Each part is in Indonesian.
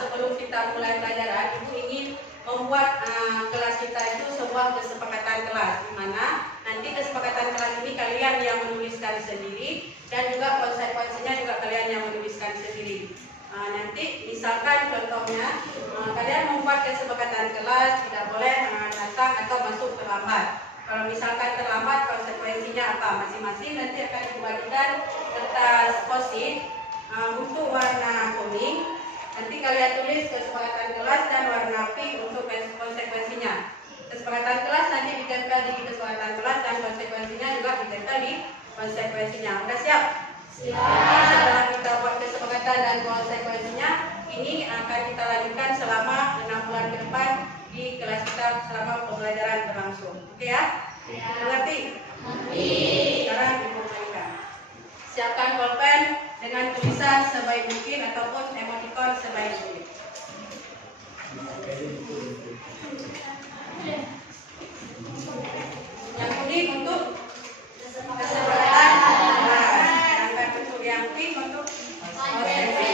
sebelum kita mulai pelajaran, Ibu ingin membuat kelas kita itu sebuah kesepakatan kelas, di mana nanti kesepakatan kelas ini kalian yang menuliskan sendiri dan juga konsekuensinya juga kalian yang menuliskan sendiri. Nanti misalkan contohnya kalian membuat kesepakatan kelas tidak boleh datang atau masuk terlambat. Kalau misalkan terlambat, konsekuensinya apa? Masing-masing nanti akan dibagikan kertas post-it untuk warna kuning. Nanti kalian tulis kesepakatan kelas dan warna pink untuk konsekuensinya. Kesepakatan kelas nanti ditempel di kesepakatan kelas dan konsekuensinya juga ditempel di konsekuensinya. Udah siap? Siap. Setelah kita buat kesepakatan dan konsekuensinya, ini akan kita lanjutkan selama 6 bulan ke depan di kelas kita selama pembelajaran berlangsung. Oke ya? Mengerti? Mengerti. Sekarang dimulaikan. Siapkan pulpen dengan tulisan sebaik mungkin ataupun emoticon sebaik mungkin. Yang kuning untuk kesepakatan, dan untuk yang pink untuk konsekuensi.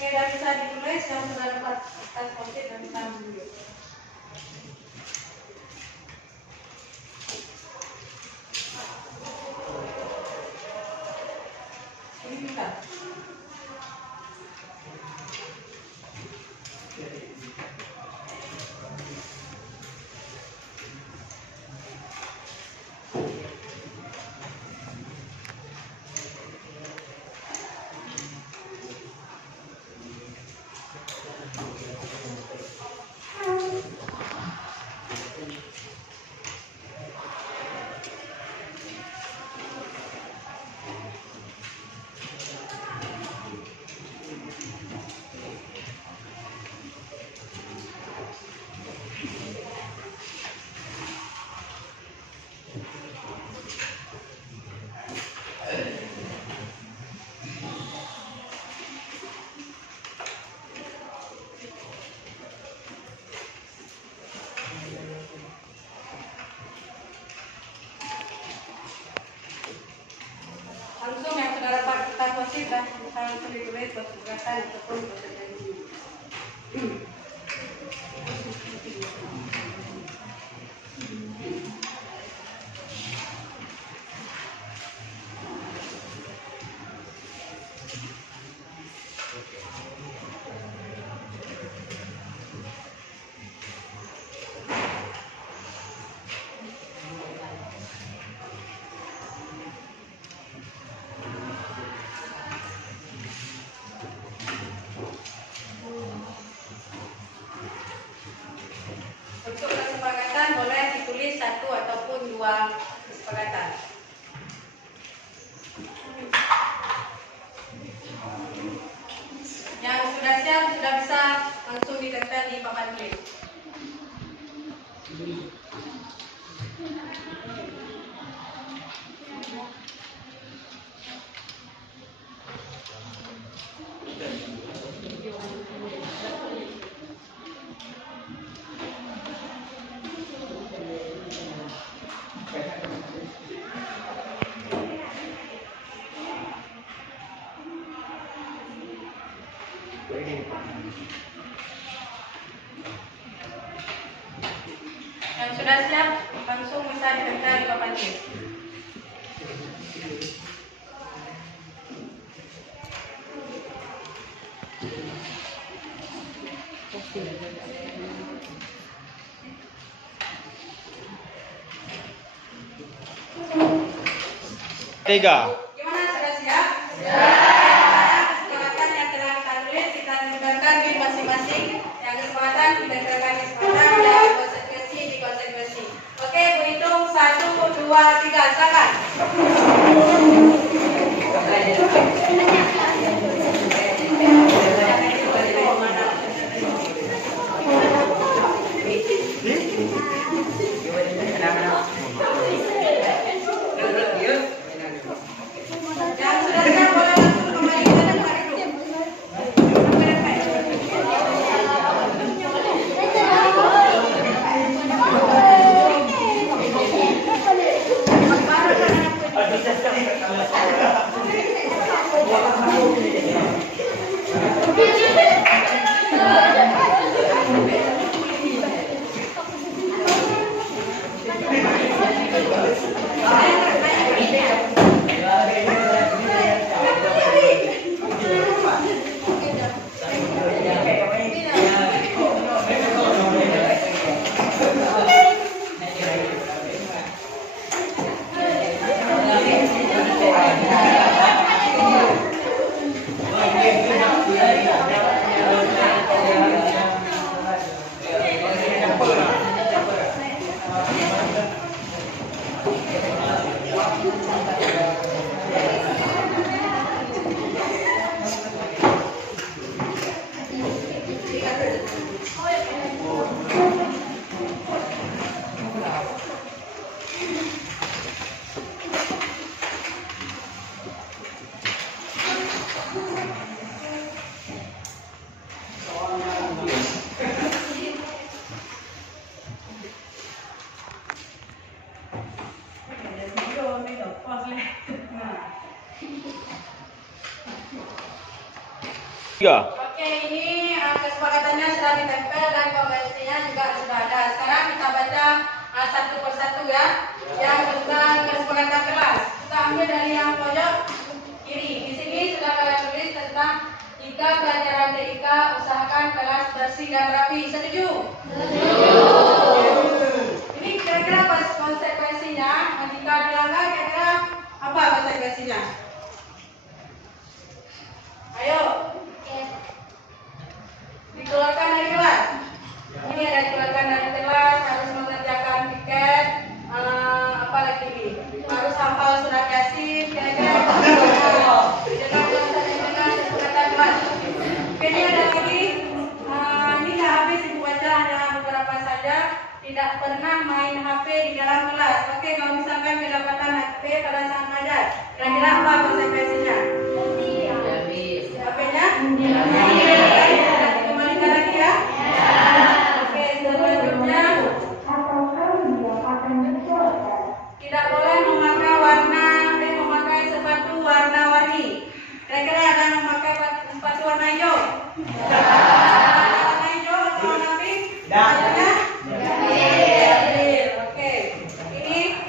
Oke, dan bisa ditulis yang sudah dapat kertas post-it dan bisa dulu. Ini bisa. Langsung yang sudah dapat kertas post-it dan bisa langsung ditulis kesepakatan ataupun konsekuensi. Untuk kesepakatan boleh ditulis 1 ataupun 2 kesepakatan. Yang sudah siap sudah bisa langsung ditempel di papan tulis. Yang sudah siap langsung bisa ditempel di papan tulis. Tiga. Gimana, sudah siap? Siap. Kesepakatan yang telah kita tulis kita tempelkan di masing-masing. Yang kesepakatan kita tempelkan di kesepakatan dan 2, 3, silakan. Oke, ini kesepakatannya sudah ditempel dan konvensinya juga sudah ada. Sekarang kita baca satu persatu ya. Yang tentang kesepakatan kelas. Kita ambil dari yang pojok kiri. Di sini sudah kalian tulis tentang jika pelajaran TIK usahakan kelas bersih dan rapi. Setuju? Setuju. Ini kira-kira konsekuensinya jika dilanggar kira-kira apa konsekuensinya? Ayo. Dikeluarkan dari kelas. Ini ada dikeluarkan dari kelas, harus mengerjakan piket, apa lagi ini? Harus hafal surat Yasin, kira-kira dengan kesepakatan kelas. Oke, ini ada lagi. Ini nggak habis ibu baca, hanya beberapa saja. Tidak pernah main HP di dalam kelas. Oke, kalau misalkan kedapatan HP pada saat belajar, kira-kira apa konsekuensinya? HP-nya? Kembalikan lagi ya? Oke, selanjutnya tidak boleh memakai sepatu warna-warni. Kira-kira ada yang memakai sepatu warna hijau? Warna hijau atau warna pink? Oke, ini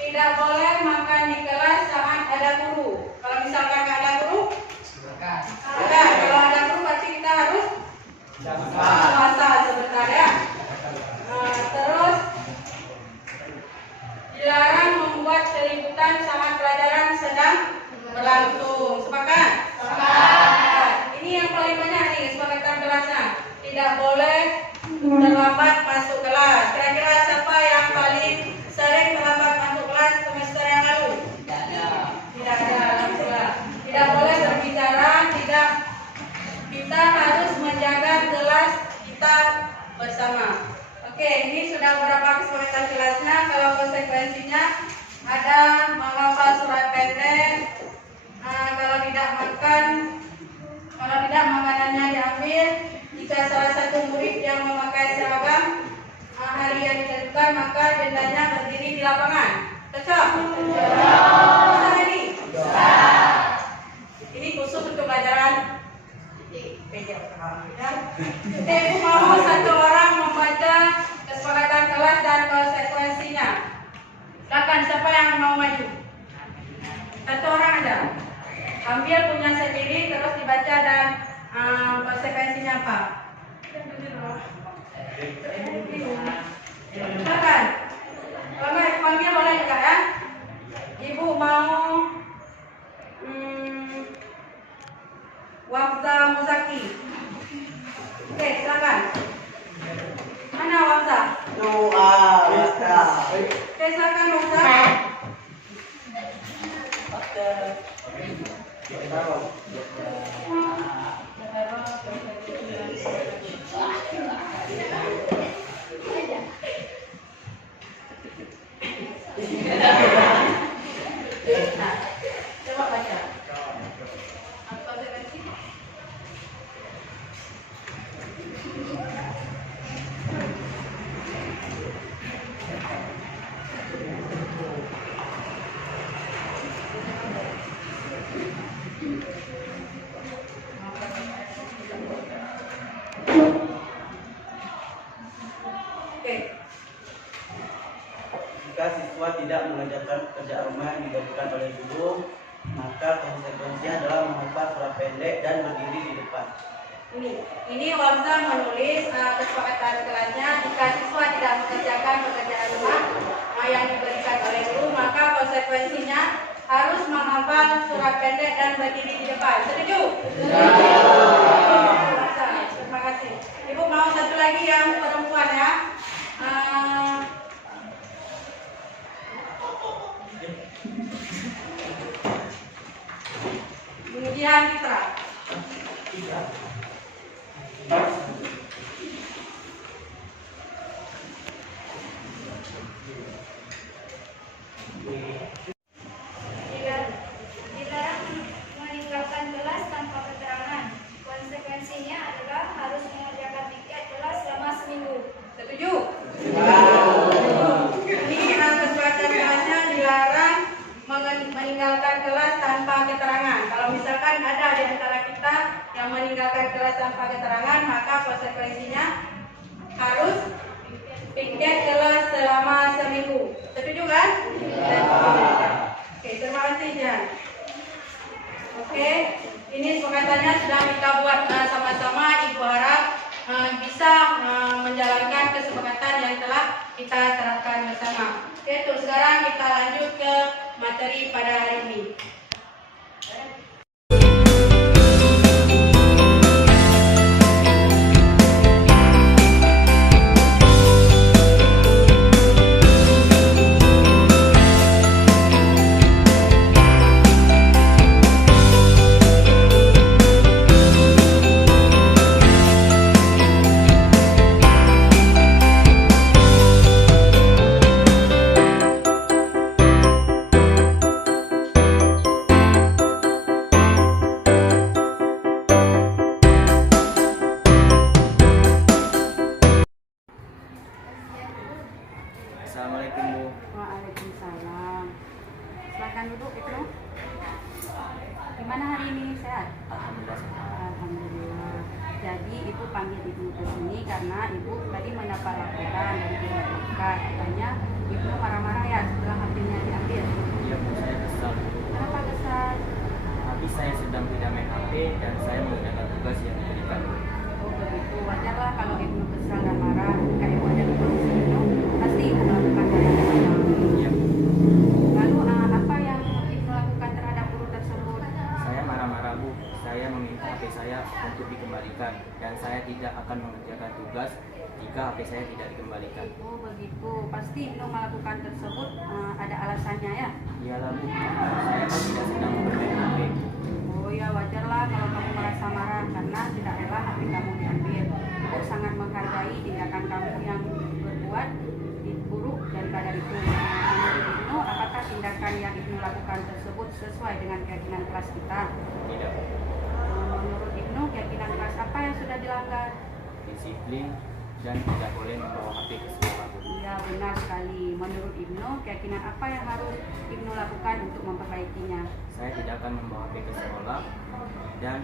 tidak boleh makan di kelas saat ada guru. Kalau misalkan nggak ada guru, kalau ada guru berarti kita harus puasa sebentar ya. Terus dilarang membuat keributan saat pelajaran sedang berlangsung. Sepakat? Sepakat. Ini yang paling banyak nih kesepakatan kelasnya. Tidak boleh terlambat masuk kelas. Kira-kira siapa yang paling sering terlambat masuk kelas semester yang lalu? Tidak ada. Alhamdulillah. Tidak boleh berbicara, tidak. Kita harus menjaga kelas kita bersama. Oke, ini sudah beberapa kesepakatan kelasnya. Kalau konsekuensinya ada menghafal surat pendek. Kalau tidak makanannya diambil. Jika salah satu murid yang memakai seragam hari yang ditentukan, maka dendanya berdiri di lapangan. Cocok? Bisa ini? Ini khusus untuk pelajaran. Ibu mau satu orang membaca kesepakatan kelas dan konsekuensinya. Silakan, siapa yang mau maju? Satu orang aja. Ambil punya sendiri terus dibaca dan konsekuensinya apa? Silakan. Kalau nggak dipanggil boleh juga ya. Ibu mau Wafza Muzaki. Oke, silakan. Mana Wafza? Doa. Oke, silakan Wafza. jika siswa tidak mengerjakan pekerjaan rumah yang diberikan oleh guru, maka konsekuensinya adalah menghafal surat pendek dan berdiri di depan. Ini Warza menulis kesepakatan kelasnya. Jika siswa tidak mengerjakan pekerjaan rumah yang diberikan oleh guru, maka konsekuensinya harus menghafal surat pendek dan berdiri di depan. Setuju? Terima kasih. Ibu mau satu lagi yang perempuan ya. Kemudian Fitra. Dilarang meninggalkan kelas tanpa keterangan. Konsekuensinya adalah harus mengerjakan tiket kelas selama seminggu. Setuju? Ini kesepakatan kelasnya dilarang meninggalkan kelas tanpa keterangan. Kalau misalkan ada di antara kita yang meninggalkan kelas tanpa keterangan, maka konsekuensinya harus piket kelas selama seminggu. Setuju kan? Oke, terima kasih Jan. Oke, ini kesepakatannya sudah kita buat sama-sama. Ibu harap bisa menjalankan kesepakatan yang telah kita terapkan bersama. Oke, terus sekarang kita lanjut ke materi pada hari ini. Assalamualaikum Bu. Waalaikumsalam. Silakan duduk Ibnu. Gimana hari ini, sehat? Alhamdulillah. Alhamdulillah. Jadi Ibu panggil Ibnu ke sini karena Ibu tadi mendapat laporan dari pihak BK. Katanya Ibnu marah-marah ya setelah HP-nya diambil. Iya Bu, saya kesal. Kenapa kesal? Habis saya sedang tidak main HP dan saya mengerjakan tugas yang diberikan. Oh begitu, wajarlah kalau Ibnu kesal dan marah. Jika Ibu ada di posisi Ibnu, pasti Ibu melakukan hal yang sama. Iya Bu. Lalu apa yang Ibnu lakukan terhadap guru tersebut? Saya marah-marah Bu. Saya meminta HP saya untuk dikembalikan dan saya tidak akan mengerjakan tugas jika HP saya tidak dikembalikan. Oh begitu, pasti Ibnu melakukan tersebut ada alasannya ya? Iyalah Bu, saya kan tidak sedang bermain HP. Oh ya wajarlah kalau kamu merasa marah karena tidak rela HP kamu diambil. Ibu sangat menghargai tindakan kamu yang berbuat buruk daripada itu. Menurut Ibnu, apakah tindakan yang Ibnu lakukan tersebut sesuai dengan keyakinan kelas kita? Tidak Bu. Menurut Ibnu, keyakinan kelas apa yang sudah dilanggar? Disiplin dan tidak boleh membawa HP ke sekolah Bu. Iya benar sekali. Menurut Ibnu, keyakinan apa yang harus Ibnu lakukan untuk memperbaikinya? Saya tidak akan membawa HP ke sekolah dan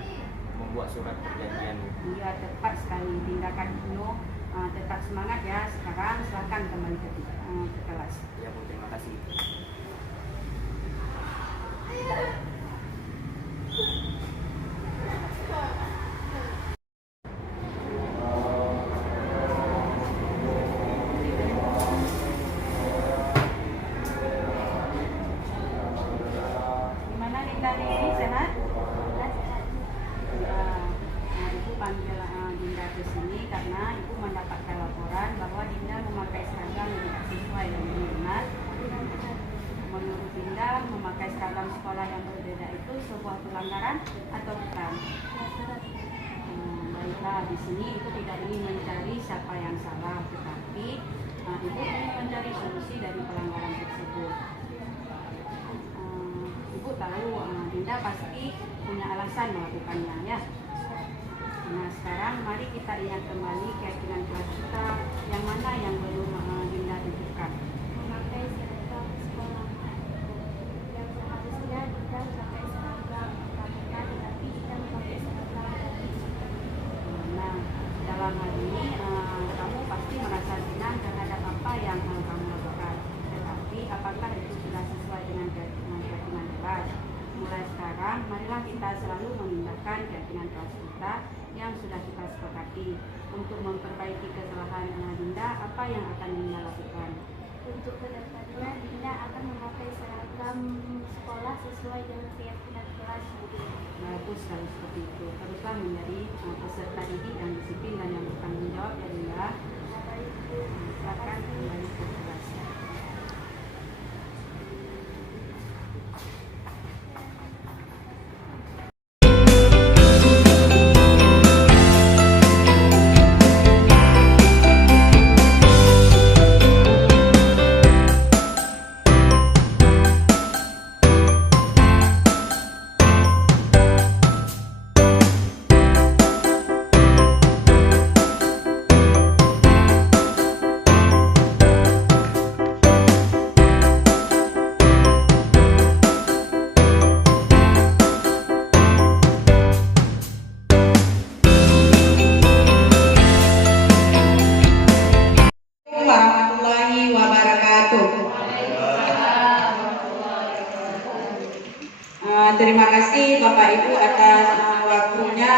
membuat surat perjanjian Bu. Iya tepat sekali. Tindakan Ibnu tetap semangat ya. Sekarang silakan kembali ke kelas. Ya Bu, terima kasih. Gimana Dinda ini sehat? Ibu panggil Dinda ke sini karena Ibu mendapatkan laporan bahwa Dinda memakai seragam yang tidak sesuai dengan benar. Menurut Dinda, memakai seragam sekolah yang berbeda itu sebuah pelanggaran atau bukan? Baiklah, di sini Ibu tidak ingin mencari siapa yang salah, tetapi Ibu ingin mencari solusi dari pelanggaran tersebut. Ibu tahu Dinda pasti punya alasan melakukannya ya. Nah sekarang mari kita ingat kembali keyakinan kelas kita yang mana yang belum Dinda tunjukkan. Memakai seragam sekolah. Yang seharusnya tidak pakai seragam KPK, tetapi tidak memakai seragam. Nah dalam hal ini kamu pasti merasa senang terhadap apa yang kamu lakukan. Tetapi kita selalu mengindahkan keyakinan kelas kita yang sudah kita sepakati. Untuk memperbaiki kesalahan Dinda, apa yang akan Dinda lakukan? Untuk kedepannya, Dinda akan memakai seragam sekolah sesuai dengan keyakinan kelas. Bagus sekali seperti itu. Teruslah menjadi peserta didik yang disiplin dan yang bertanggung jawab ya Dinda. Silakan kembali ke kelas. Warahmatullahi wabarakatuh. Terima kasih Bapak Ibu atas waktunya.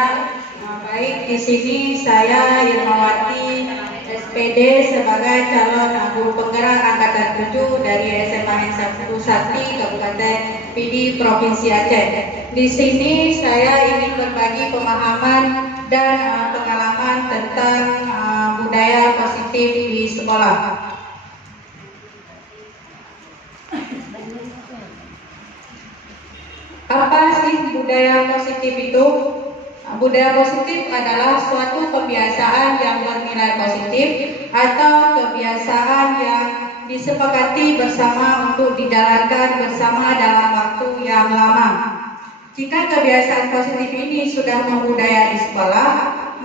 Baik, di sini saya Irmawati SPD sebagai calon guru penggerak angkatan 7 dari SMA N1 Sakti Kabupaten Pidi Provinsi Aceh. Di sini saya ingin berbagi pemahaman dan pengalaman tentang budaya positif di sekolah. Apa sih budaya positif itu? Budaya positif adalah suatu kebiasaan yang bernilai positif atau kebiasaan yang disepakati bersama untuk dijalankan bersama dalam waktu yang lama. Jika kebiasaan positif ini sudah membudaya di sekolah,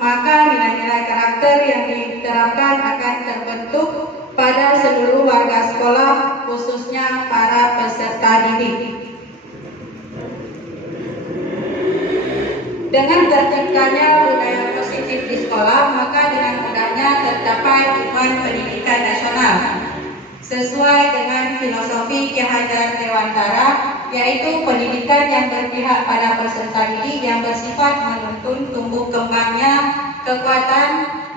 maka nilai-nilai karakter yang diterapkan akan terbentuk pada seluruh warga sekolah, khususnya para peserta didik. Dengan terciptanya budaya positif di sekolah, maka dengan mudahnya tercapai tujuan pendidikan nasional sesuai dengan filosofi Ki Hajar Dewantara, yaitu pendidikan yang berpihak pada peserta didik yang bersifat menuntun tumbuh kembangnya kekuatan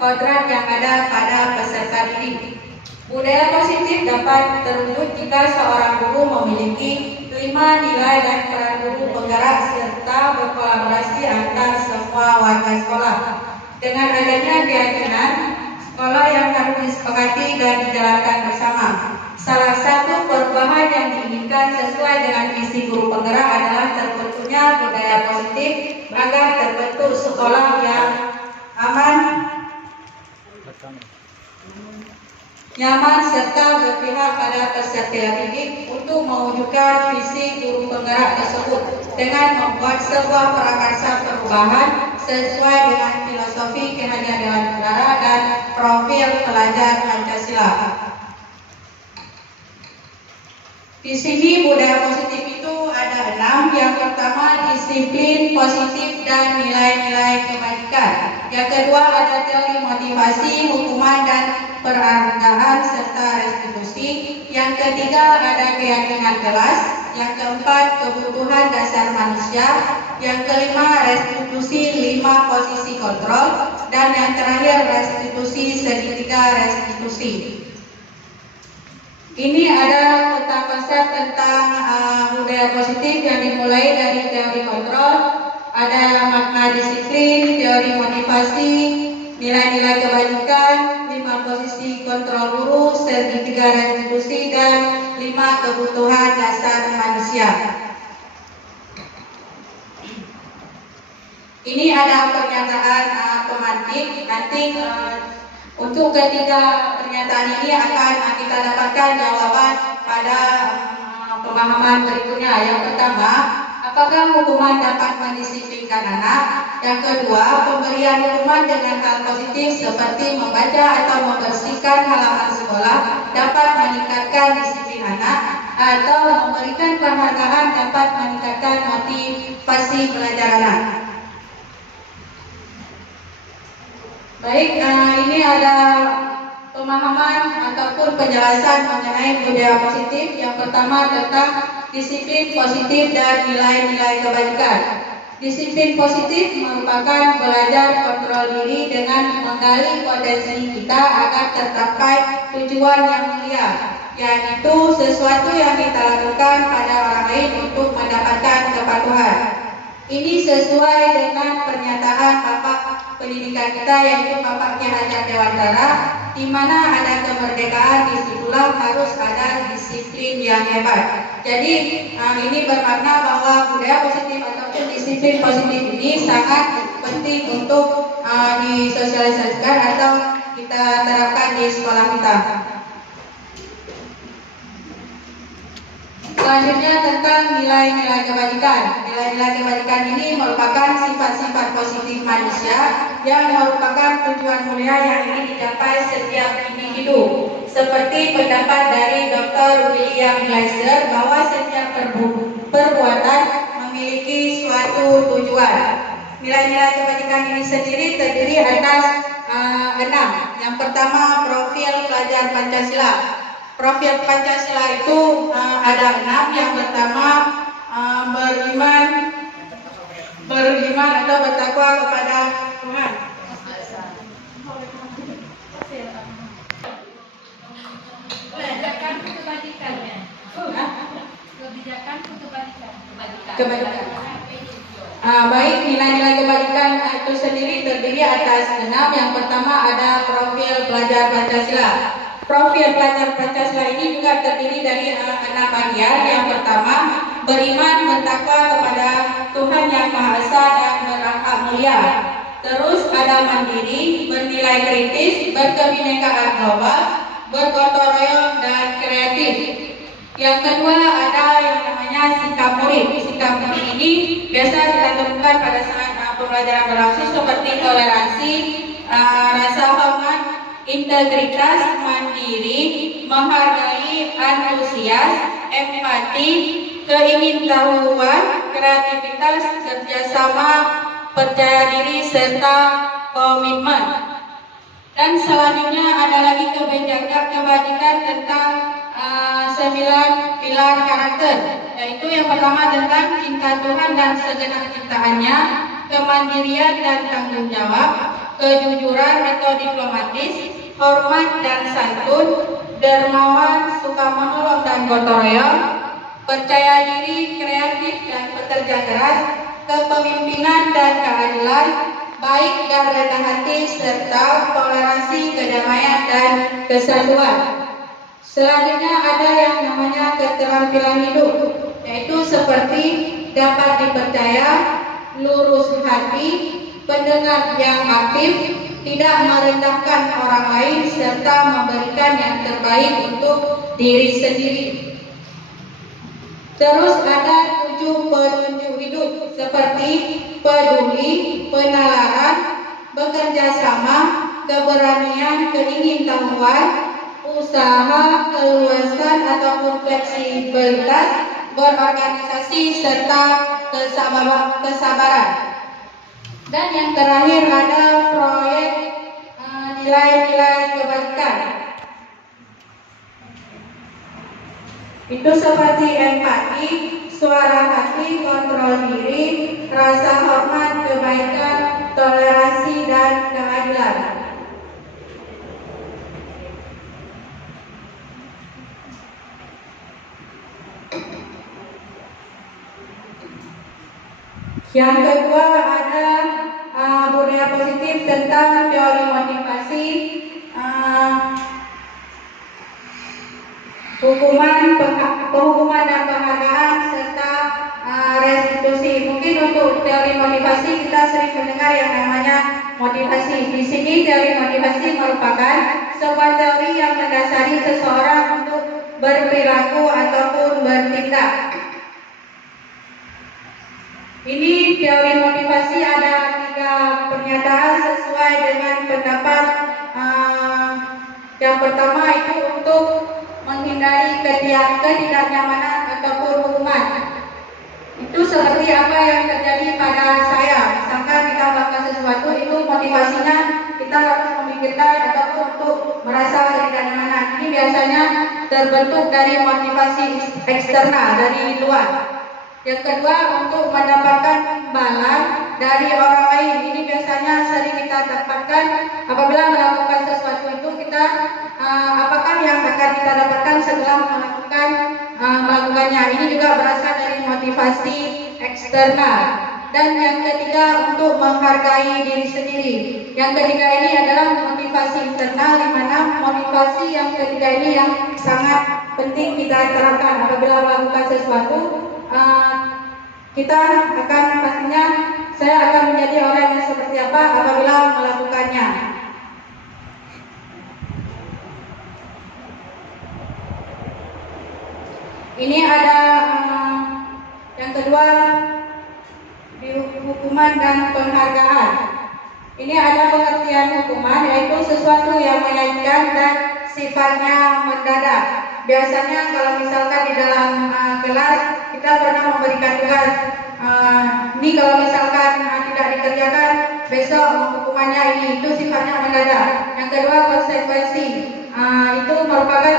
kodrat yang ada pada peserta didik. Budaya positif dapat terwujud jika seorang guru memiliki 5 nilai dan peran guru penggerak serta berkolaborasi antar semua warga sekolah. Dengan adanya keyakinan sekolah yang harus disepakati dan dijalankan bersama. Salah satu perubahan yang diinginkan sesuai dengan visi guru penggerak adalah terbentuknya budaya positif agar terbentuk sekolah yang aman, nyaman serta berpihak pada peserta didik untuk mewujudkan visi guru penggerak tersebut dengan membuat sebuah prakarsa perubahan sesuai dengan filosofi Ki Hajar Dewantara dan profil pelajar Pancasila. Di sini budaya positif itu ada 6. Yang pertama disiplin positif dan nilai-nilai kebajikan. Yang kedua ada teori motivasi, hukuman dan penghargaan serta restitusi. Yang ketiga ada keyakinan kelas. Yang keempat kebutuhan dasar manusia. Yang kelima restitusi 5 posisi kontrol. Dan yang terakhir restitusi segitiga restitusi. Ini ada peta konsep tentang budaya positif yang dimulai dari teori kontrol, ada makna disiplin, teori motivasi, nilai-nilai kebajikan, 5 posisi kontrol guru, segitiga restitusi, dan 5 kebutuhan dasar manusia. Ini ada pernyataan pemantik. Nanti untuk ketiga pernyataan ini akan kita dapatkan jawaban pada pemahaman berikutnya. Yang pertama, apakah hukuman dapat mendisiplinkan anak? Yang kedua, pemberian hukuman dengan hal positif seperti membaca atau membersihkan halaman sekolah dapat meningkatkan disiplin anak, atau memberikan penghargaan dapat meningkatkan motivasi belajar anak. Baik, ini ada pemahaman ataupun penjelasan mengenai budaya positif. Yang pertama tentang disiplin positif dan nilai-nilai kebajikan. Disiplin positif merupakan belajar kontrol diri dengan menggali potensi kita agar tercapai tujuan yang mulia, yaitu sesuatu yang kita lakukan pada orang lain untuk mendapatkan kepatuhan. Ini sesuai dengan pernyataan Bapak Pendidikan kita, yaitu Bapak Ki Hajar Dewantara, di mana ada kemerdekaan, disitulah harus ada disiplin yang hebat. Jadi ini bermakna bahwa budaya positif ataupun disiplin positif ini sangat penting untuk disosialisasikan atau kita terapkan di sekolah kita. Selanjutnya tentang nilai-nilai kebajikan. Nilai-nilai kebajikan ini merupakan sifat-sifat positif manusia yang merupakan tujuan mulia yang ingin dicapai setiap individu. Seperti pendapat dari Dr. William Glasser bahwa setiap perbuatan memiliki suatu tujuan. Nilai-nilai kebajikan ini sendiri terdiri atas 6. Yang pertama, profil pelajar Pancasila. Profil Pancasila itu ada 6. Yang pertama, beriman atau bertakwa kepada Tuhan. Kebajikan. Baik, nilai-nilai kebajikan itu sendiri terdiri atas 6. Yang pertama ada profil pelajar Pancasila. Profil pelajar Pancasila ini juga terdiri dari 6 bagian. Yang pertama, beriman bertakwa kepada Tuhan Yang Maha Esa dan berakhlak mulia. Terus ada mandiri, bernilai kritis, berkebinekaan global, bergotong royong dan kreatif. Yang kedua ada yang namanya sikap murid. Sikap murid ini biasa kita temukan pada saat pembelajaran berlangsung seperti toleransi, rasa hormat, integritas, mandiri, menghargai, antusias, empati, keingintahuan, kreativitas, kerjasama, percaya diri, serta komitmen. Dan selanjutnya ada lagi kebajikan tentang 9 pilar karakter, yaitu yang pertama tentang cinta Tuhan dan segenap ciptaannya, kemandirian dan tanggung jawab, kejujuran atau diplomatis, hormat dan santun, dermawan, suka menolong dan gotong royong, percaya diri, kreatif dan pekerja keras, kepemimpinan dan keadilan, baik dan rendah hati, serta toleransi, kedamaian dan kesatuan. Selanjutnya ada yang namanya keterampilan hidup, yaitu seperti dapat dipercaya, lurus hati, pendengar yang aktif, tidak merendahkan orang lain, serta memberikan yang terbaik untuk diri sendiri. Terus ada 7 petunjuk hidup seperti peduli, penalaran, bekerja sama, keberanian, keingintahuan, usaha, keluasan ataupun fleksibilitas, berorganisasi, serta kesabaran. Dan yang terakhir ada proyek nilai-nilai kebajikan. Itu seperti empati, suara hati, kontrol diri, rasa hormat, kebaikan, toleransi, dan keadilan. Yang kedua ada budaya positif tentang teori motivasi, penghukuman dan penghargaan, serta restitusi. Mungkin untuk teori motivasi kita sering mendengar yang namanya motivasi. Di sini teori motivasi merupakan sebuah teori yang mendasari seseorang untuk berperilaku ataupun bertindak. Ini teori motivasi ada 3 pernyataan sesuai dengan pendapat. Yang pertama itu untuk menghindari ketidaknyamanan ataupun hukuman. Itu seperti apa yang terjadi pada saya. Misalkan kita melakukan sesuatu, itu motivasinya kita harus memikirkan ataupun untuk merasa ketidaknyamanan. Ini biasanya terbentuk dari motivasi eksternal, dari luar. Yang kedua, untuk mendapatkan imbalan dari orang lain. Ini biasanya sering kita dapatkan apabila melakukan sesuatu itu apakah yang akan kita dapatkan setelah melakukannya. Ini juga berasal dari motivasi eksternal. Dan yang ketiga, untuk menghargai diri sendiri. Yang ketiga ini adalah motivasi internal, di mana motivasi yang ketiga ini yang sangat penting kita terapkan apabila melakukan sesuatu. Kita akan pastinya saya akan menjadi orang yang seperti apa apabila melakukannya. Ini ada yang kedua, hukuman dan penghargaan. Ini ada pengertian hukuman, yaitu sesuatu yang menyakitkan dan sifatnya mendadak. Biasanya kalau misalkan di dalam kelas kita pernah memberikan tugas, ini kalau misalkan tidak dikerjakan, besok hukumannya ini, itu sifatnya mendadak. Yang kedua, konsekuensi. Itu merupakan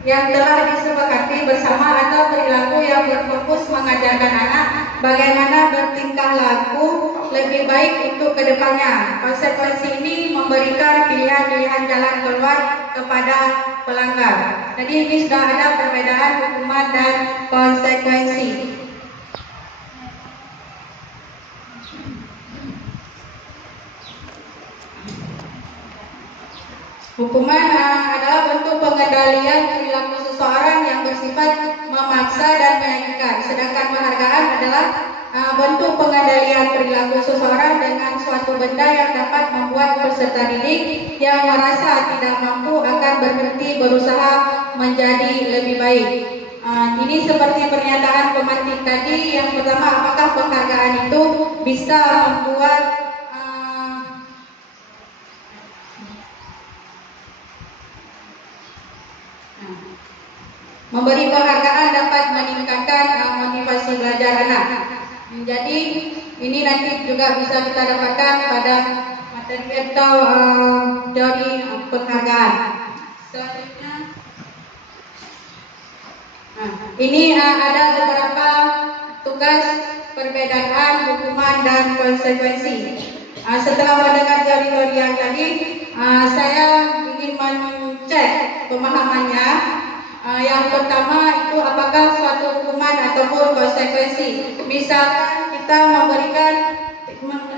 yang telah disepakati bersama atau perilaku yang berfokus mengajarkan anak bagaimana bertingkah laku lebih baik untuk kedepannya. Konsekuensi ini memberikan pilihan-pilihan jalan keluar kepada pelanggar. Jadi ini sudah ada perbedaan hukuman dan konsekuensi. Hukuman adalah bentuk pengendalian perilaku seseorang yang bersifat memaksa dan menyakitkan. Sedangkan penghargaan adalah bentuk pengendalian perilaku seseorang dengan suatu benda yang dapat membuat peserta didik yang merasa tidak mampu akan berhenti berusaha menjadi lebih baik. Ini seperti pernyataan pemantik tadi. Yang pertama, apakah penghargaan itu bisa membuat memberi penghargaan dapat meningkatkan motivasi belajar anak. Jadi ini nanti juga bisa kita dapatkan pada materi atau teori penghargaan. Selanjutnya, ini ada beberapa tugas perbedaan hukuman dan konsekuensi. Setelah mendengar teori-teori yang tadi, saya ingin mencek pemahamannya. Yang pertama itu apakah suatu hukuman ataupun konsekuensi. Misalkan kita memberikan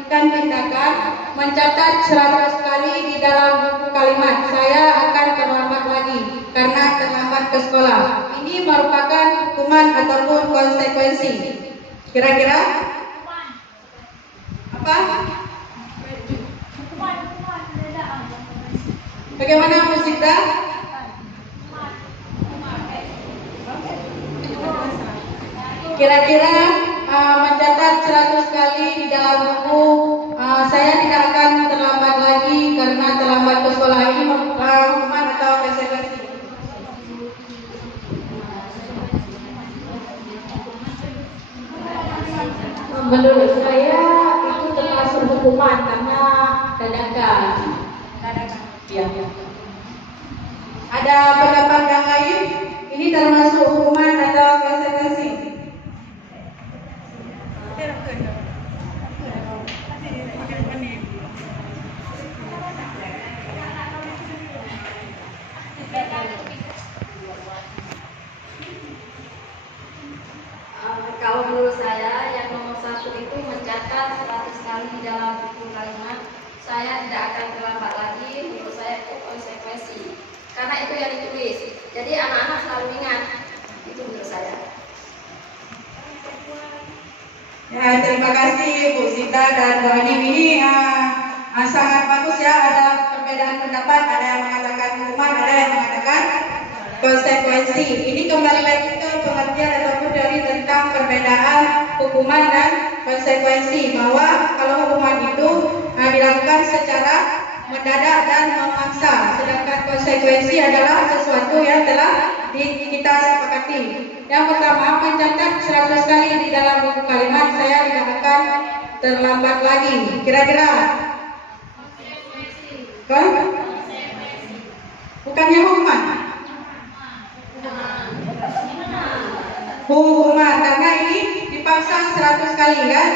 tindakan mencatat 100 kali di dalam buku kalimat, saya akan terlambat lagi karena terlambat ke sekolah. Ini merupakan hukuman ataupun konsekuensi. Kira-kira apa? Bagaimana Musibda? Kira-kira mencatat 100 kali di dalam buku, saya tidak akan terlambat lagi karena terlambat ke sekolah. Ini hukuman atau konsekuensi? Menurut saya itu termasuk hukuman karena dadakan. Ya. Ada pendapat yang lain? Ini termasuk hukuman atau konsekuensi? Kalau menurut saya yang nomor 1 itu mencatat 100 kali di dalam buku kalimat, saya tidak akan terlambat lagi. Menurut saya itu konsekuensi, karena itu yang ditulis. Jadi anak-anak selalu ingat. Itu menurut saya. Ya, terima kasih Bu Sita dan Bu Anim. Ini sangat bagus ya, ada perbedaan pendapat, ada yang mengatakan hukuman, ada yang mengatakan konsekuensi. Ini kembali lagi ke pengertian ataupun teori tentang perbedaan hukuman dan konsekuensi, bahwa kalau hukuman itu dilakukan secara mendadak dan memaksa, sedangkan konsekuensi adalah sesuatu yang telah kita sepakati. Yang pertama, mencatat 100 kali di dalam buku kalimat, saya tidak akan terlambat lagi. Kira-kira bukannya hukuman? Hukuman, karena ini dipasang 100 kali kan?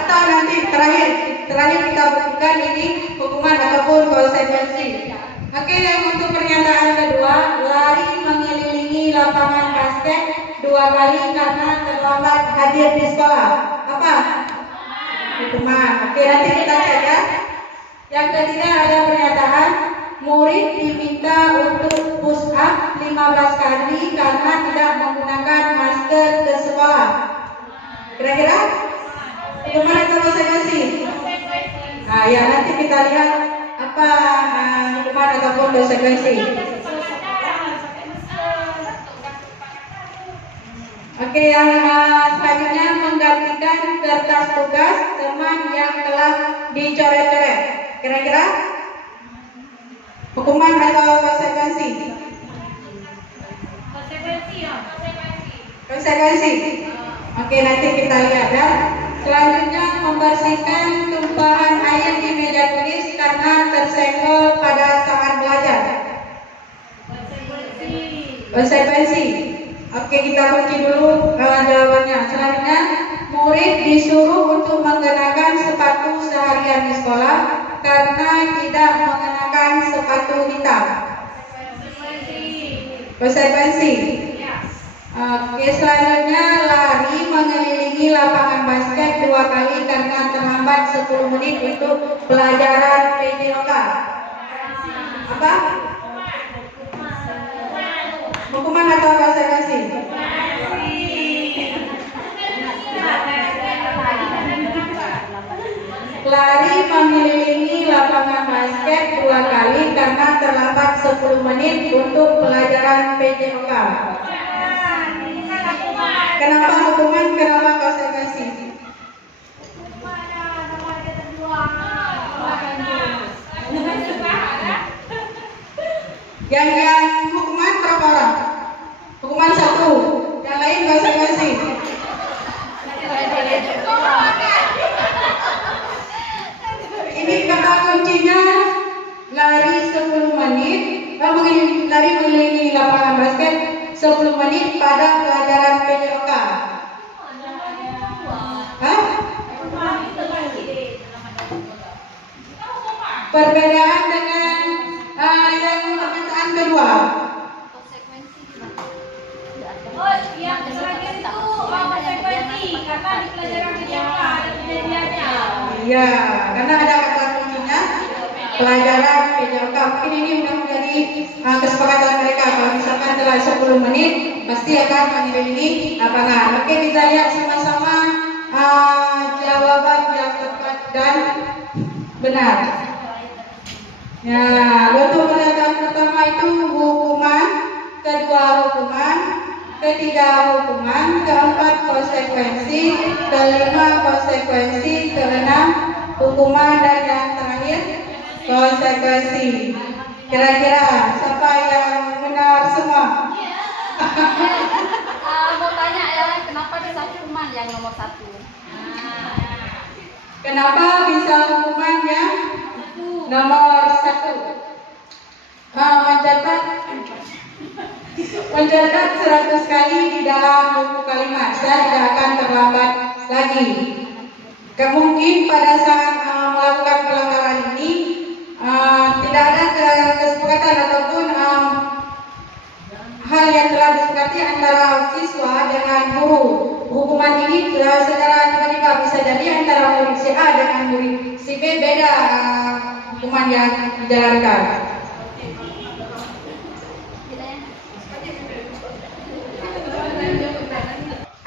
Atau nanti terakhir kita bukukan ini hukuman ataupun konsekuensi. Oke, yang untuk pernyataan kedua, lari mengelilingi lapangan basket 2 kali karena terlambat hadir di sekolah. Apa? Hukuman. Oke, nanti kita cek ya. Yang ketiga ada pernyataan murid diminta untuk push up 15 kali karena tidak menggunakan masker ke sekolah. Kira-kira hukuman atau konsekuensi? Nah, ya nanti kita lihat apa hukuman ataupun konsekuensi. Oke, yang selanjutnya menggantikan kertas tugas teman yang telah dicoret-coret. Kira-kira hukuman atau konsekuensi? Konsekuensi. Oke, nanti kita lihat ya. Selanjutnya membersihkan tumpahan air di meja tulis karena tersenggol pada saat belajar. Konsekuensi. Oke, kita kunci dulu jawabannya. Selanjutnya, murid disuruh untuk mengenakan sepatu seharian di sekolah karena tidak mengenakan sepatu hitam. Konsekuensi. Oke, selanjutnya lari mengelilingi lapangan basket 2 kali karena terlambat 10 menit untuk pelajaran PJOK. Apa? Hukuman atau konsekuensi? Lari mengelilingi lapangan basket 2 kali karena terlambat 10 menit untuk pelajaran PJOK. Kenapa hukuman? Kenapa konsekuensi? Yang hukuman berapa orang? Hukuman 1. Yang lain konsekuensi. Ini kata kuncinya lari 10 menit, lari mengelilingi lapangan basket 10 menit pada pelajaran PJOK. Hah? Perbedaan dengan yang perkataan kedua. Oh, yang terakhir itu konsekuensi karena di pelajaran PJOK ada kejadiannya. Iya, karena ada kata kuncinya pelajaran PJOK. Mungkin ini sudah menjadi kesepakatan mereka. Kalau misalkan telah 10 menit pasti akan mengelilingi lapangan. Oke, kita lihat sama-sama jawaban yang tepat dan benar. Ya, untuk pernyataan pertama itu hukuman, kedua hukuman, ketiga hukuman, keempat konsekuensi, kelima konsekuensi, keenam hukuman, dan yang terakhir konsekuensi. Kira-kira siapa yang benar semua? Mau tanya ya, kenapa bisa hukuman yang nomor 1? Kenapa bisa hukuman yang nomor 1? Mencatat 100 kali di dalam buku kalimat. Saya tidak akan terlambat lagi. Mungkin pada saat melakukan pelanggaran ini tidak ada kesepakatan ataupun hal yang telah disepakati antara siswa dengan guru. Hukuman ini secara tiba-tiba bisa jadi antara murid si A dengan murid si B beda hukuman yang dijalankan.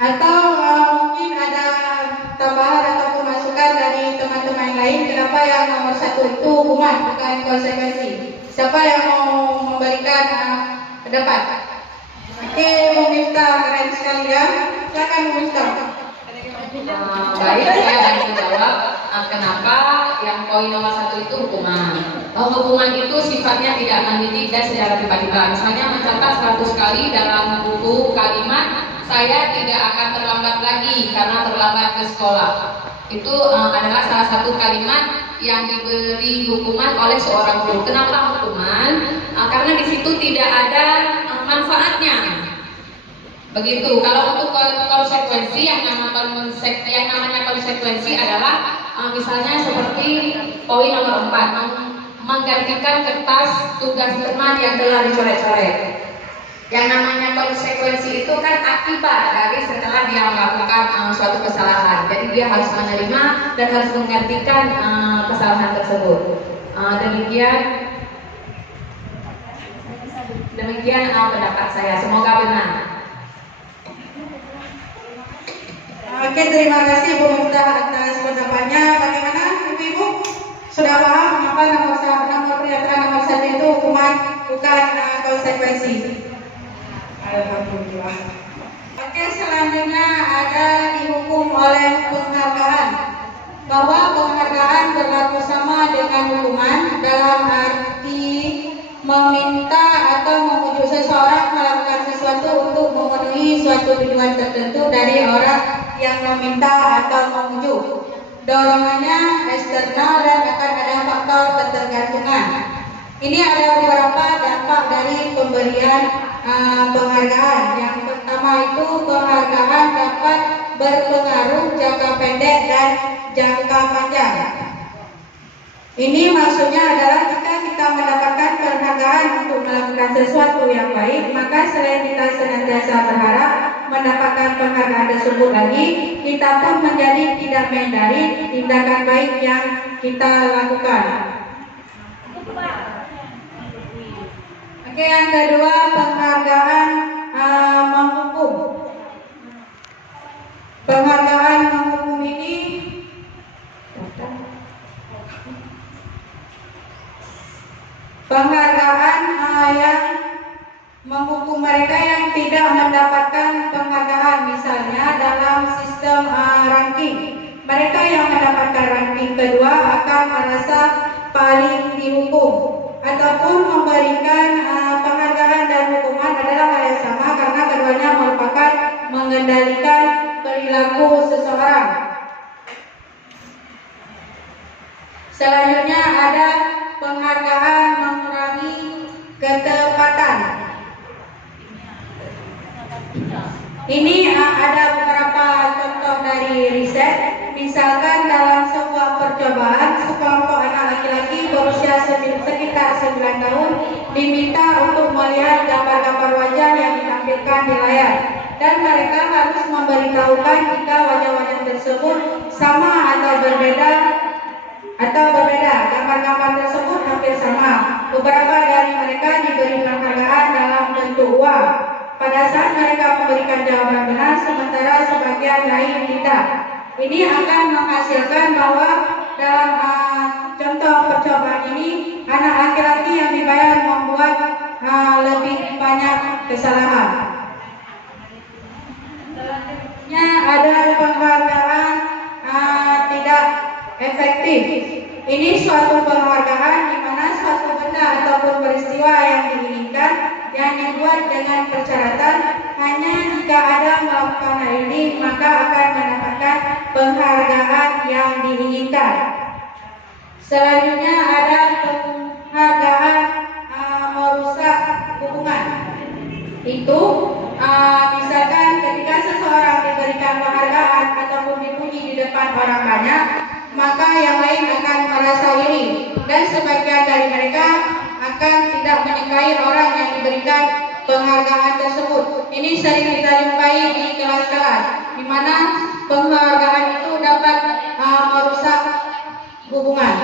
Atau mungkin ada tambahan ataupun masukan dari teman-teman lain kenapa yang nomor 1 itu hukuman bukan konsekuensi. Siapa yang mau memberikan pendapat? Oke, meminta keren sekali ya. Silakan meminta. Baik, saya akan menjawab kenapa yang poin nomor 1 itu hukuman. Hukuman itu sifatnya tidak mendidik dan secara tiba-tiba. Misalnya mencatat 100 kali dalam buku kalimat, saya tidak akan terlambat lagi karena terlambat ke sekolah. Itu adalah salah satu kalimat yang diberi hukuman oleh seorang guru. Kenapa hukuman? Karena di situ tidak ada manfaatnya. Begitu. Kalau untuk konsekuensi yang namanya konsekuensi adalah misalnya seperti poin nomor 4, menggantikan kertas tugas teman yang telah dicoret-coret. Yang namanya konsekuensi itu kan akibat dari setelah dia melakukan suatu kesalahan. Jadi dia harus menerima dan harus menggantikan kesalahan tersebut. Demikian pendapat saya. Semoga benar. Oke, terima kasih Bu Miftah atas pendapatnya. Bagaimana Ibu-Ibu? Sudah paham mengapa nomor pernyataan nomor 1 itu hukuman bukan konsekuensi? Alhamdulillah. Oke, selanjutnya ada dihukum oleh penghargaan. Bahwa penghargaan berlaku sama dengan hukuman dalam arti meminta atau memujuk seseorang melakukan sesuatu untuk memenuhi suatu tujuan tertentu dari orang yang meminta atau memujuk. Dorongannya eksternal dan akan ada faktor ketergantungan. Ini ada beberapa dampak dari pemberian penghargaan. Yang pertama itu penghargaan dapat berpengaruh jangka pendek dan jangka panjang. Ini maksudnya adalah jika kita mendapatkan penghargaan untuk melakukan sesuatu yang baik, maka selain kita senantiasa berharap mendapatkan penghargaan tersebut lagi, kita pun menjadi tidak menghindari tindakan baik yang kita lakukan. Oke, yang kedua penghargaan menghukum. Penghargaan menghukum ini penghargaan yang menghukum mereka yang tidak mendapatkan penghargaan, misalnya dalam sistem ranking. Mereka yang mendapatkan ranking kedua akan merasa paling dihukum, ataupun memberikan penghargaan dan hukuman adalah hal yang sama karena keduanya merupakan mengendalikan perilaku seseorang. Selanjutnya ada penghargaan mengurangi ketepatan. Ini ada beberapa contoh dari riset. Misalkan dalam sebuah percobaan, sekelompok anak laki-laki berusia sekitar 9 tahun diminta untuk melihat gambar-gambar wajah yang ditampilkan di layar, dan mereka harus memberitahukan jika wajah-wajah tersebut sama atau berbeda. Gambar-gambar tersebut hampir sama. Beberapa dari mereka diberi penghargaan dalam bentuk uang pada saat mereka memberikan jawaban benar, sementara sebagian lain tidak. Ini akan menghasilkan bahwa dalam contoh percobaan ini anak laki-laki yang dibayar membuat lebih banyak kesalahan. Selanjutnya ada penghargaan tidak efektif. Ini suatu penghargaan di mana suatu benda ataupun peristiwa yang diinginkan yang dibuat dengan persyaratan hanya jika ada melakukan hal ini maka akan mendapatkan penghargaan yang diinginkan. Selanjutnya ada penghargaan merusak hubungan. Itu misalkan ketika seseorang diberikan penghargaan ataupun dipuji di depan orang banyak, maka yang lain akan merasa iri, dan sebagian dari mereka akan tidak menyukai orang yang diberikan penghargaan tersebut. Ini sering kita jumpai di kelas-kelas, di mana penghargaan itu dapat merusak hubungan.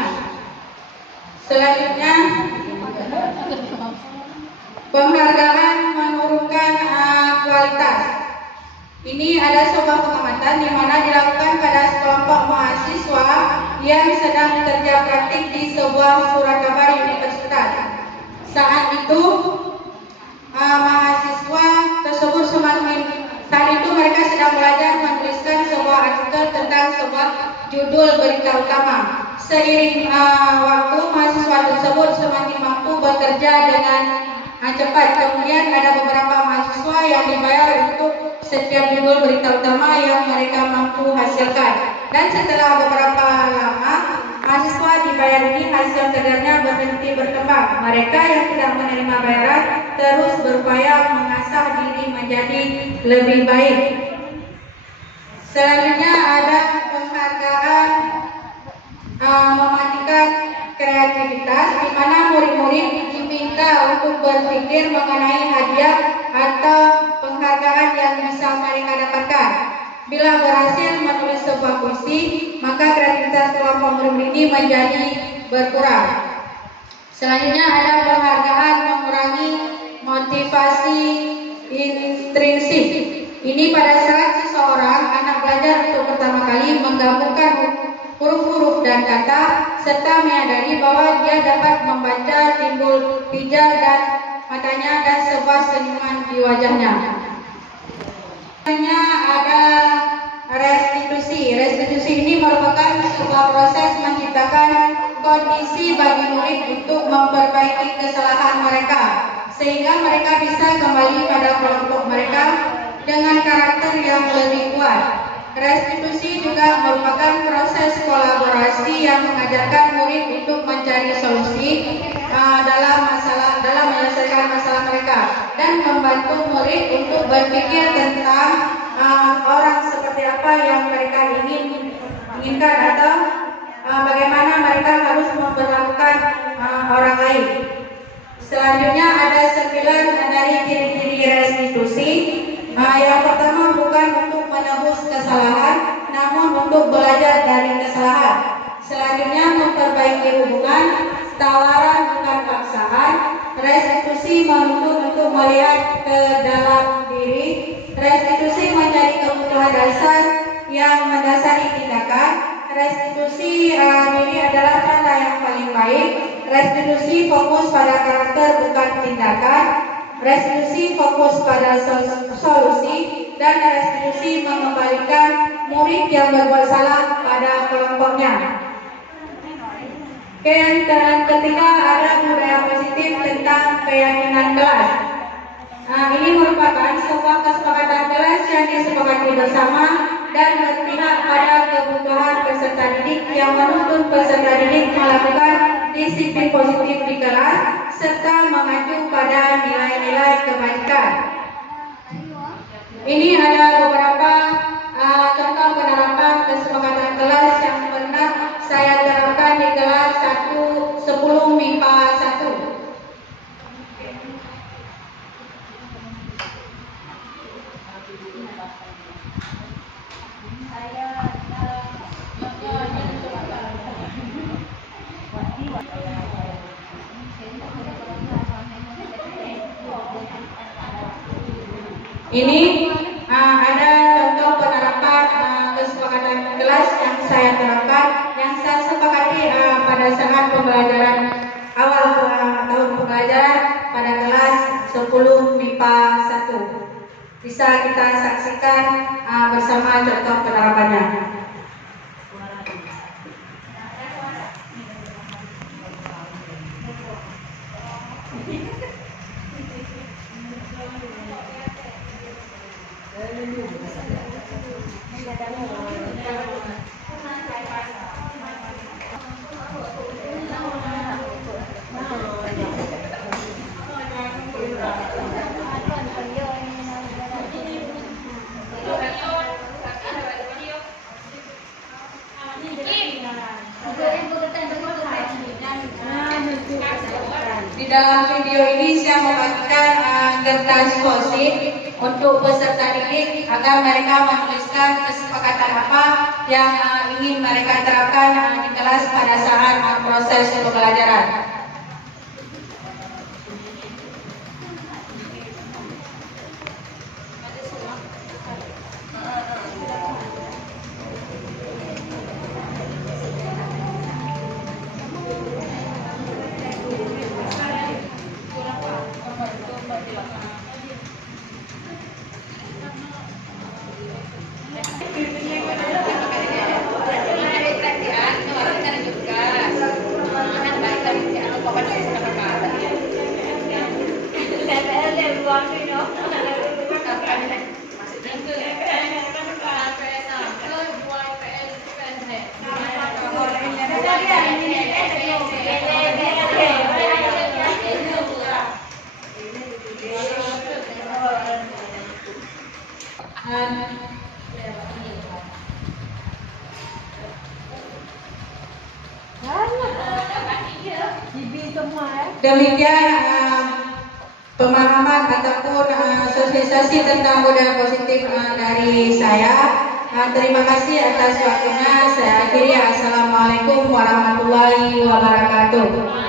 Selanjutnya, penghargaan menurunkan kualitas. Ini ada sebuah pengamatan di mana dilakukan pada sekelompok mahasiswa yang sedang bekerja praktik di sebuah surat kabar universitas. Saat itu mahasiswa tersebut saat itu mereka sedang belajar menuliskan sebuah artikel tentang sebuah judul berita utama. Seiring waktu, mahasiswa tersebut semakin mampu bekerja dengan cepat. Kemudian ada beberapa mahasiswa yang dibayar untuk setiap judul berita utama yang mereka mampu hasilkan. Dan setelah beberapa lama, mahasiswa dibayar ini hasil kerjanya berhenti berkembang. Mereka yang tidak menerima bayaran terus berupaya mengasah diri menjadi lebih baik. Selanjutnya ada penghargaan mematikan kreativitas, di mana murid-murid diminta untuk berpikir mengenai hadiah atau penghargaan yang bisa mereka dapatkan. Bila berhasil menulis sebuah puisi, maka kreativitas kelompok murid ini menjadi berkurang. Selanjutnya ada penghargaan mengurangi motivasi intrinsik. Ini pada saat seseorang anak belajar untuk pertama kali menggabungkan huruf-huruf dan kata serta menyadari bahwa dia dapat membaca, timbul pijar dan matanya dan sebuah senyuman di wajahnya. Selanjutnya ada restitusi. Restitusi ini merupakan sebuah proses menciptakan kondisi bagi murid untuk memperbaiki kesalahan mereka sehingga mereka bisa kembali pada kelompok mereka dengan karakter yang lebih kuat. Restitusi juga merupakan proses kolaborasi yang mengajarkan murid untuk mencari solusi dalam menyelesaikan masalah mereka dan membantu murid untuk berpikir tentang orang seperti apa yang mereka inginkan atau bagaimana mereka harus memperlakukan orang lain. Selanjutnya ada 9 dari ciri-ciri restitusi. Yang pertama, bukan untuk menebus kesalahan, namun untuk belajar dari kesalahan. Selanjutnya, memperbaiki hubungan, tawaran bukan paksaan. Restitusi menuntut untuk melihat ke dalam diri. Restitusi menjadi kebutuhan dasar yang mendasari tindakan. Restitusi ini adalah tanda yang paling baik. Restitusi fokus pada karakter bukan tindakan. Restitusi fokus pada solusi, dan restitusi mengembalikan murid yang berbuat salah pada kelompoknya. Oke, yang ketiga ada budaya positif tentang keyakinan kelas. Ini merupakan sebuah kesepakatan kelas yang disepakati bersama dan berpihak pada kebutuhan peserta didik yang menuntut peserta didik melakukan disiplin positif di kelas serta mengacu pada nilai-nilai kebaikan. Ini ada beberapa contoh penerapan kesepakatan kelas yang pernah saya terapkan di kelas 10 MIPA 1. Ini ada contoh penerapan kesepakatan kelas yang saya terapkan, yang saya sepakati pada saat pembelajaran awal tahun pembelajaran pada kelas 10 MIPA 1. Bisa kita saksikan bersama contoh penerapannya. Di dalam video ini saya membagikan kertas post-it untuk peserta didik agar mereka menuliskan kesepakatan apa yang ingin mereka terapkan di kelas pada saat proses pembelajaran. Demikian pemahaman ataupun sosialisasi tentang budaya positif dari saya. Terima kasih atas waktunya. Saya akhiri. Assalamualaikum warahmatullahi wabarakatuh.